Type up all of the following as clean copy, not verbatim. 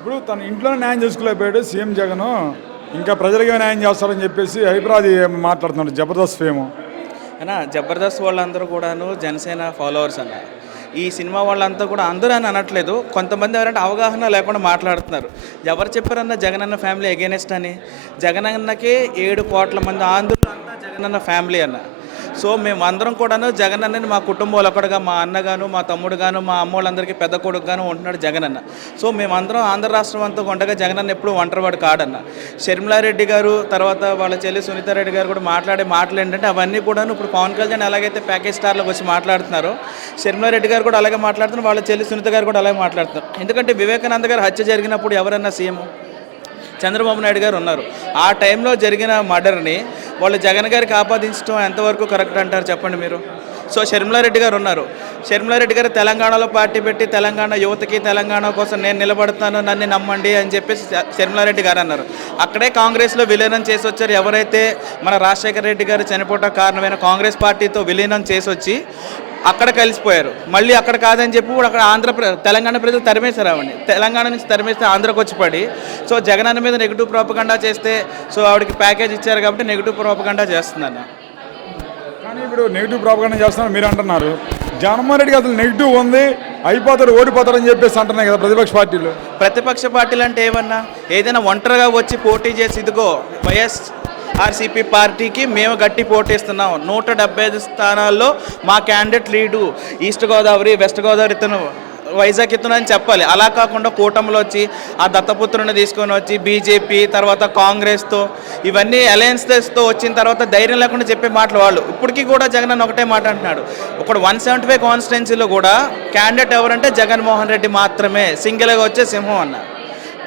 ఇప్పుడు తన ఇంట్లో న్యాయం చేసుకోలేకపోయాడు సీఎం జగన్. ఇంకా ప్రజలకే న్యాయం చేస్తారని చెప్పేసి హైదరాబాద్ మాట్లాడుతున్నాడు జబర్దస్త్ ఫేమ్. అయినా జబర్దస్త్ వాళ్ళందరూ కూడాను జనసేన ఫాలోవర్స్ అన్న. ఈ సినిమా వాళ్ళంతా కూడా అందరూ అని అనట్లేదు, కొంతమంది ఎవరంటే అవగాహన లేకుండా మాట్లాడుతున్నారు. ఎవరు చెప్పారన్న జగనన్న ఫ్యామిలీ అగేనెస్ట్ అని? జగనన్నకే 7 కోట్ల మంది ఆంధ్రులు అంతా జగనన్న ఫ్యామిలీ అన్న. సో మేము అందరం కూడాను జగనన్నని మా కుటుంబంలో ఒకటిగా, మా అన్నగాను, మా తమ్ముడు గాను, మా అమ్మోళ్ళందరికీ పెద్ద కొడుకు గాను ఉంటున్నాడు జగనన్న. సో మేమందరం ఆంధ్ర రాష్ట్రం అంతా ఉండగా జగనన్న ఎప్పుడు ఒంటరివాడు కాడన్న. షర్మిలారెడ్డి గారు, తర్వాత వాళ్ళ చెల్లి సునీతారెడ్డి గారు కూడా మాట్లాడే మాటలు ఏంటంటే అవన్నీ కూడాను ఇప్పుడు పవన్ కళ్యాణ్ ఎలాగైతే ప్యాకేజ్ స్టార్లకు వచ్చి మాట్లాడుతున్నారో, షర్మిలారెడ్డి గారు కూడా అలాగే మాట్లాడుతున్నారు, వాళ్ళ చెల్లి సునీత గారు కూడా అలాగే మాట్లాడుతున్నారు. ఎందుకంటే వివేకానంద గారు హత్య జరిగినప్పుడు ఎవరన్నా సీఎం? చంద్రబాబు నాయుడు గారు ఉన్నారు. ఆ టైంలో జరిగిన మర్డర్ని వాళ్ళు జగన్ గారికి ఆపాదించడం ఎంతవరకు కరెక్ట్ అంటారు చెప్పండి మీరు? సో షర్మిలారెడ్డి గారు ఉన్నారు. షర్మిలారెడ్డి గారు తెలంగాణలో పార్టీ పెట్టి తెలంగాణ యువతకి తెలంగాణ కోసం నేను నిలబడతాను, నన్ను నమ్మండి అని చెప్పేసి షర్మిలారెడ్డి గారు అన్నారు. అక్కడే కాంగ్రెస్లో విలీనం చేసి వచ్చారు. ఎవరైతే మన రాజశేఖర రెడ్డి గారు చనిపోవటం కారణమైన కాంగ్రెస్ పార్టీతో విలీనం చేసి వచ్చి అక్కడ కలిసిపోయారు. మళ్ళీ అక్కడ కాదని చెప్పి కూడా అక్కడ తెలంగాణ ప్రజలు తరిమేశారు ఆవిడని. తెలంగాణ నుంచి తరిమేస్తే ఆంధ్రకు వచ్చి పడి సో జగనన్న మీద నెగిటివ్ ప్రోపగండా చేస్తే సో ఆవిడకి ప్యాకేజ్ ఇచ్చారు కాబట్టి నెగిటివ్ ప్రోపగండా చేస్తుందన్న. కానీ ఇప్పుడు నెగిటివ్ ప్రాపగండా చేస్తున్నారు మీరు అంటున్నారు. జగన్మోహన్ రెడ్డికి అసలు నెగిటివ్ ఉంది, అయిపోతారు, ఓడిపోతారని చెప్పేసి అంటున్నాయి కదా ప్రతిపక్ష పార్టీలు. ప్రతిపక్ష పార్టీలు అంటే ఏమన్నా, ఏదైనా ఒంటరిగా వచ్చి పోటీ చేసి ఇదిగో వైఎస్ఆర్సీపీ పార్టీకి మేము గట్టి పోటీస్తున్నాం, 175 స్థానాల్లో మా candidate lead, east Godavari, west Godavari ఇతను, వైజాగ్ ఇతను అని చెప్పాలి. అలా కాకుండా కూటమిలో వచ్చి ఆ దత్తపుత్రుని తీసుకొని వచ్చి బీజేపీ తర్వాత కాంగ్రెస్తో ఇవన్నీ అలయన్స్తో వచ్చిన తర్వాత ధైర్యం లేకుండా చెప్పే మాటలు వాళ్ళు. ఇప్పటికీ కూడా జగన్ అని ఒకటే మాట అంటున్నాడు. ఒక 175 కాన్స్టిట్యున్సీలో కూడా క్యాండిడేట్ ఎవరంటే జగన్మోహన్ రెడ్డి మాత్రమే, సింగిల్గా వచ్చే సింహం అన్న.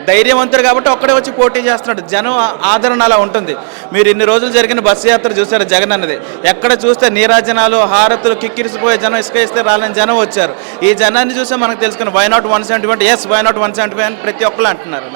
ధైర్యవంతుడు కాబట్టి ఒక్కడే వచ్చి పోటీ చేస్తున్నాడు. జనం ఆదరణ అలా ఉంటుంది. మీరు ఇన్ని రోజులు జరిగిన బస్సు యాత్ర చూశారు జగన్ అన్నది. ఎక్కడ చూస్తే నీరాజనాలు, హారతులు, కిక్కిరిసిపోయే జనం, ఇసుక ఇస్తే రాలని జనం వచ్చారు. ఈ జనాన్ని చూస్తే మనకు తెలుసుకుని why not 175, yes why not 175 అని ప్రతి ఒక్కరు అంటున్నారు.